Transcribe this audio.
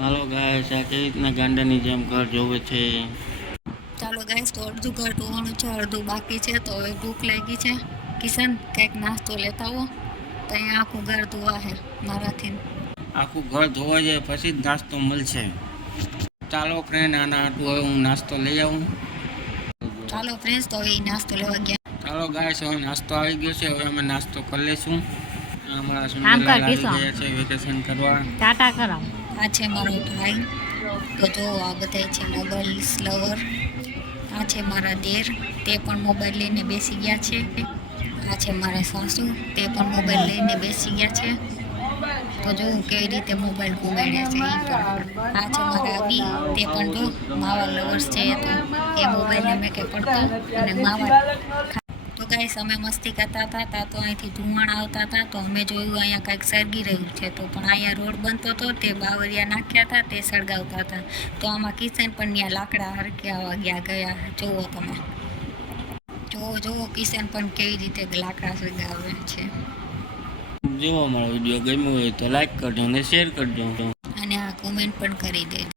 હાલો guys આ કેવી રીતના ગાંડાની જેમ ઘર જોવે છે? ચાલો ગાઈસ તો અડધું ઘર ધોવાનું છે અડધું બાકી છે તો હવે ભૂખ લાગી છે. કિશન કંઈક નાસ્તો લેતા આવો. તો અહીંયા આખું ઘર ધોવા છે મારાથી. આખું ઘર ધોવા જાય પછી જ નાસ્તો મળશે. ચાલો ફ્રેન્ડ આના હાટું હવે હું નાસ્તો લઈ આવું. ચાલો ફ્રેન્ડ્સ તો હવે નાસ્તો લેવા ગયા. ચાલો ગાઈસ હવે નાસ્તો આવી ગયો છે હવે અમે નાસ્તો કરી લઈશું. હમણાં સુંદરલાલ આવી ગયા છે વેકેશન કરવા. ટાટા કરાવ આ છે મારો ભાઈ. તો જો આ બધા છે મોબાઈલ લવર આ છે મારા દેર. તે પણ મોબાઈલ લઈને બેસી ગયા છે. આ છે મારા સાસુ. તે પણ મોબાઈલ લઈને બેસી ગયા છે. તો જો કેવી રીતે મોબાઈલ ઘુમાડે છે આ છે મારા આવી તે પણ જો માવા લવર્સ છે તો. એ મોબાઈલને મેં કે પડતો અને માવા ગાઈસ અમે મસ્તી કરતા હતા તા તો અહીંથી ધુમાણ આવતા હતા તો અમે જોયું અહીંયા કાંઈક સળગી રહ્યું છે તો પણ અહીંયા રોડ બનતો હતો તે બાવરિયા નાખ્યા હતા તે સળગાવતા હતા. તો આમાં કિશન પણ ત્યાં લાકડા હરક્યા વાગ્યા ગયા જુઓ તમે. જુઓ જુઓ કિશન પણ કેવી રીતે લાકડા સળગાવે છે. જો અમારો વીડિયો ગમ્યો હોય તો લાઈક કરજો અને શેર કરજો. અને આ કોમેન્ટ પણ કરી દેજો.